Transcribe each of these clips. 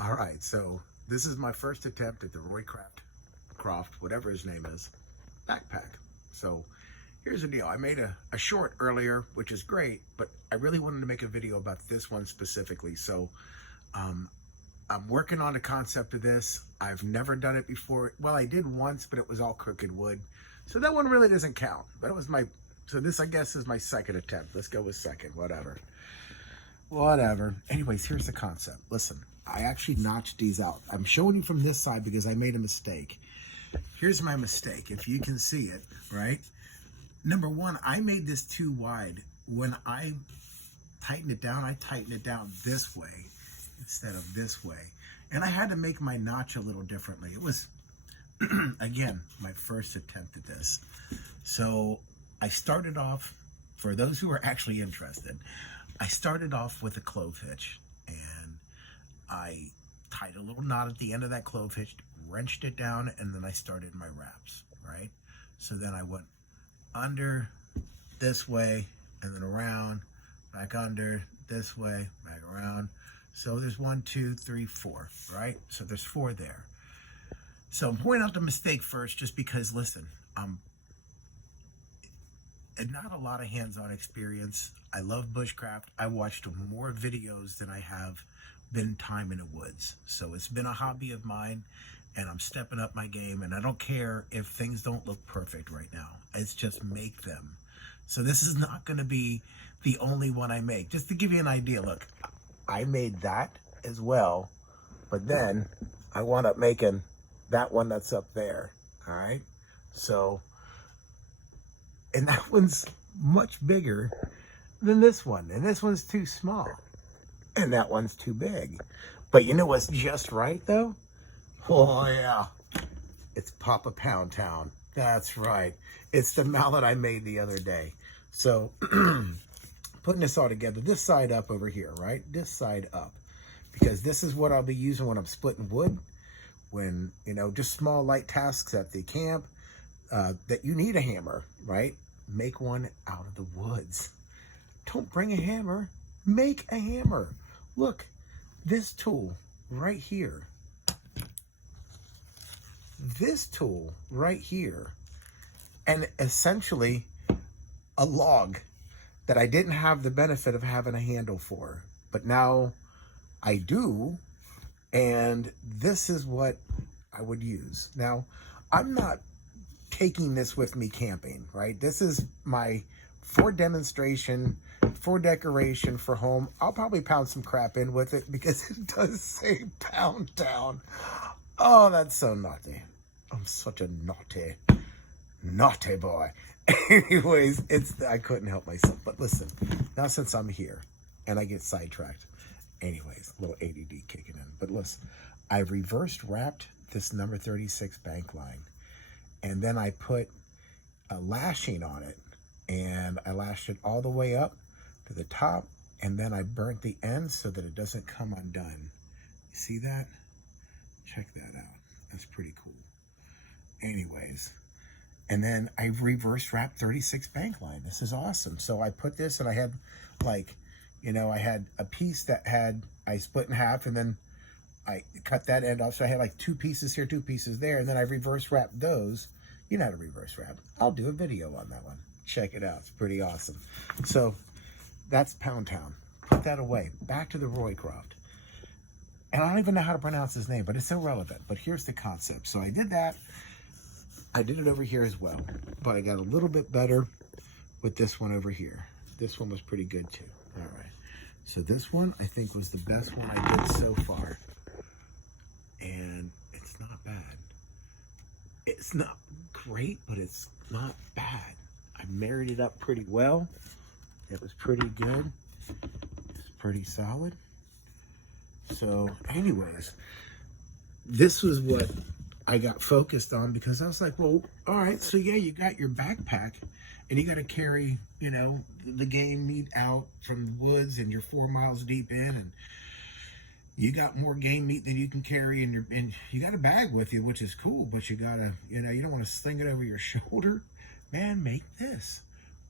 All right, so this is my first attempt at the Croft, whatever his name is, backpack. So here's the deal. I made a short earlier, which is great, but I really wanted to make a video about this one specifically. So um, I'm working on the concept of this. I've never done it before. Well, I did once, but it was all crooked wood. So that one really doesn't count. But it was so this, I guess, is my second attempt. Let's go with second, whatever. Anyways, here's the concept. Listen, I actually notched these out. I'm showing you from this side because I made a mistake. Here's my mistake. If you can see it, right? Number one, I made this too wide. When I tighten it down, I tighten it down this way instead of this way. And I had to make my notch a little differently. It was, again, my first attempt at this. So I started off, for those who are actually interested, I started off with a clove hitch, and I tied a little knot at the end of that clove hitch, wrenched it down, and then I started my wraps, right? So then I went under this way, and then around, back under this way, back around. So there's 1, 2, 3, 4, right? So there's 4 there. So I'm pointing out the mistake first, just because, listen, and not a lot of hands-on experience. I love bushcraft. I watched more videos than I have been time in the woods. So it's been a hobby of mine, and I'm stepping up my game, and I don't care if things don't look perfect right now. It's just make them. So this is not going to be the only one I make. Just to give you an idea, look, I made that as well, but then I wound up making that one that's up there, all right? So, and that one's much bigger than this one. And this one's too small. And that one's too big. But you know what's just right, though? Oh, yeah. It's Papa Pound Town. That's right. It's the mallet I made the other day. So, putting this all together, this side up over here, right? This side up. Because this is what I'll be using when I'm splitting wood. When, you know, just small light tasks at the camp. That you need a hammer, right? Make one out of the woods. Don't bring a hammer, make a hammer. Look, this tool right here. This tool right here. And essentially a log that I didn't have the benefit of having a handle for. But now I do. And this is what I would use. Now, I'm not taking this with me camping, right? This is my for demonstration, for decoration, for home. I'll probably pound some crap in with it because it does say Pound Town. Oh, that's so naughty. I'm such a naughty boy. Anyways, I couldn't help myself. But listen, now since I'm here and I get sidetracked, anyways, a little ADD kicking in. But listen, I reversed wrapped this number 36 bank line. And then I put a lashing on it, and I lashed it all the way up to the top, and then I burnt the ends so that it doesn't come undone. You see that? Check that out. That's pretty cool. Anyways, and then I reverse wrapped 36 bank line. This is awesome. So I put this, and I had like, you know, I had a piece that I split in half, and then I cut that end off, so I had like 2 pieces here, 2 pieces there, and then I reverse wrapped those. You know how to reverse wrap. I'll do a video on that one. Check it out. It's pretty awesome. So that's Pound Town. Put that away. Back to the Roycroft. And I don't even know how to pronounce his name, but it's irrelevant. But here's the concept. So I did that. I did it over here as well, but I got a little bit better with this one over here. This one was pretty good too. All right. So this one I think was the best one I did so far. And it's not bad. It's not great, but it's not bad. I married it up pretty well. It was pretty good. It's pretty solid. So anyways, this was what I got focused on because I was like, well, all right, so yeah, you got your backpack and you got to carry, you know, the game meat out from the woods, and you're 4 miles deep in, and you got more game meat than you can carry, and you got a bag with you, which is cool, but you gotta, you know, you don't want to sling it over your shoulder. Man, make this.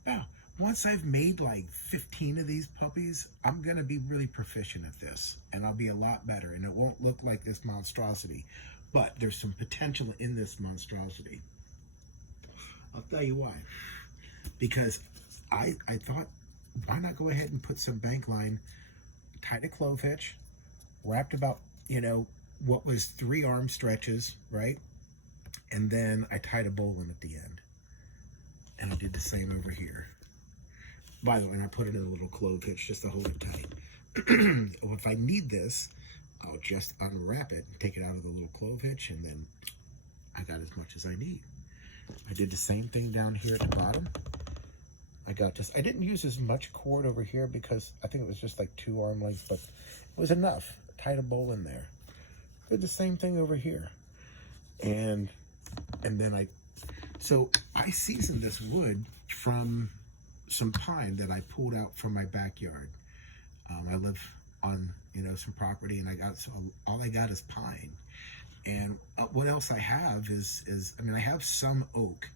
Now, once I've made like 15 of these puppies, I'm going to be really proficient at this, and I'll be a lot better, and it won't look like this monstrosity, but there's some potential in this monstrosity. I'll tell you why. Because I thought, why not go ahead and put some bank line, tied a clove hitch, wrapped about, you know, what was 3 arm stretches, right? And then I tied a bowline at the end. And I did the same over here. By the way, and I put it in a little clove hitch just to hold it tight. If I need this, I'll just unwrap it and take it out of the little clove hitch, and then I got as much as I need. I did the same thing down here at the bottom. I didn't use as much cord over here because I think it was just like 2 arm lengths, but it was enough. I tied a bowl in there. Did the same thing over here. And then I seasoned this wood from some pine that I pulled out from my backyard. I live on, you know, some property, and all I got is pine. And what else I have is I mean, I have some oak,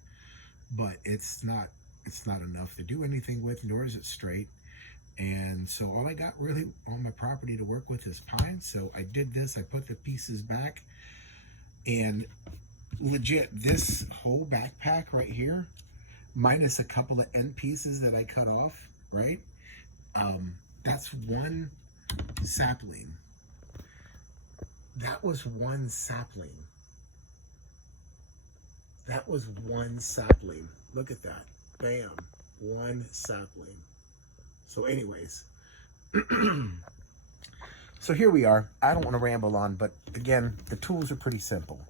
but it's not enough to do anything with, nor is it straight. And so all I got really on my property to work with is pine. So I did this, I put the pieces back, and legit, this whole backpack right here, minus a couple of end pieces that I cut off, right? That's one sapling. That was one sapling. That was one sapling. Look at that. Bam. One sapling. So anyways, so here we are. I don't want to ramble on, but again, the tools are pretty simple.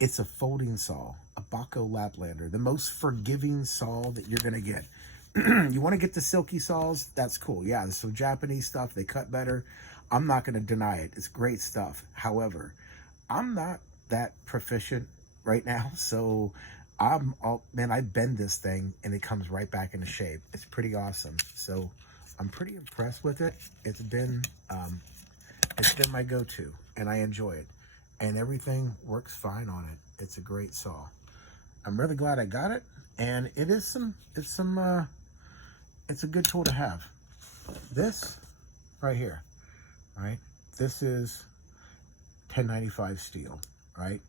It's a folding saw, a Baco Laplander, the most forgiving saw that you're going to get. You want to get the silky saws? That's cool. Yeah, there's some Japanese stuff. They cut better. I'm not going to deny it. It's great stuff. However, I'm not that proficient right now. So I bend this thing and it comes right back into shape. It's pretty awesome. So I'm pretty impressed with it. It's been my go-to, and I enjoy it. And everything works fine on it. It's a great saw. I'm really glad I got it, and it's a good tool to have. This right here, right? This is 1095 steel, right?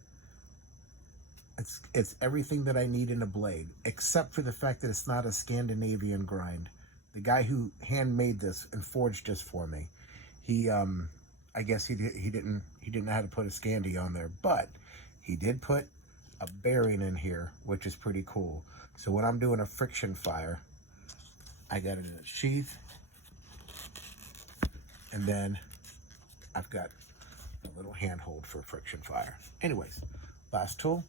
It's everything that I need in a blade, except for the fact that it's not a Scandinavian grind. The guy who handmade this and forged this for me, I guess he didn't know how to put a Scandi on there, but he did put a bearing in here, which is pretty cool. So when I'm doing a friction fire, I got it in a sheath, and then I've got a little handhold for friction fire. Anyways, last tool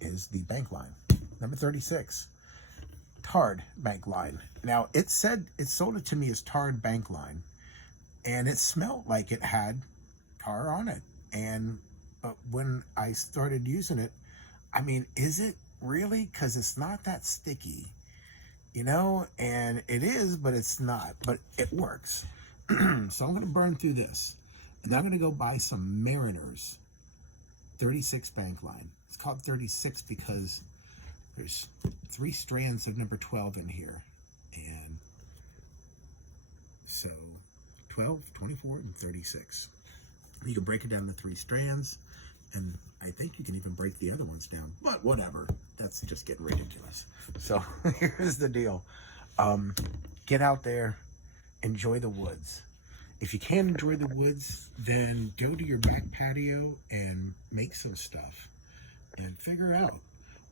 is the bank line, number 36, tarred bank line. Now it sold it to me as tarred bank line, and it smelled like it had tar on it. And when I started using it, I mean, is it really? Because it's not that sticky, you know, and it is, but it's not, but it works. So I'm going to burn through this, and I'm going to go buy some Mariners 36 bank line. It's called 36 because there's 3 strands of number 12 in here, and so 12, 24, and 36. You can break it down to 3 strands, and I think you can even break the other ones down, but whatever, that's just getting ridiculous. So here's the deal. Get out there, enjoy the woods. If you can't enjoy the woods, then go to your back patio and make some stuff and figure out.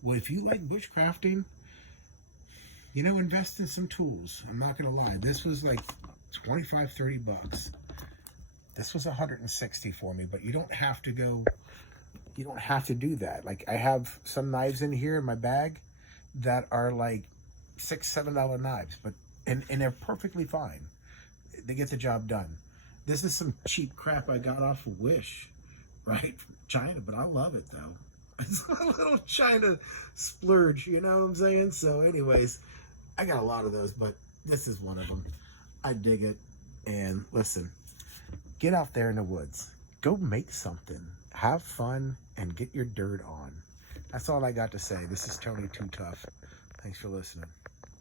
Well, if you like bushcrafting, you know, invest in some tools. I'm not gonna lie, this was like 25, 30 bucks. This was 160 for me, but you don't have to go, you don't have to do that. Like, I have some knives in here in my bag that are like $6, $7 knives, but and they're perfectly fine. They get the job done. This is some cheap crap I got off of Wish, right? From China, but I love it though. It's a little China splurge, you know what I'm saying? So anyways, I got a lot of those, but this is one of them. I dig it. And listen, get out there in the woods. Go make something. Have fun and get your dirt on. That's all I got to say. This is Tony Too Tough. Thanks for listening.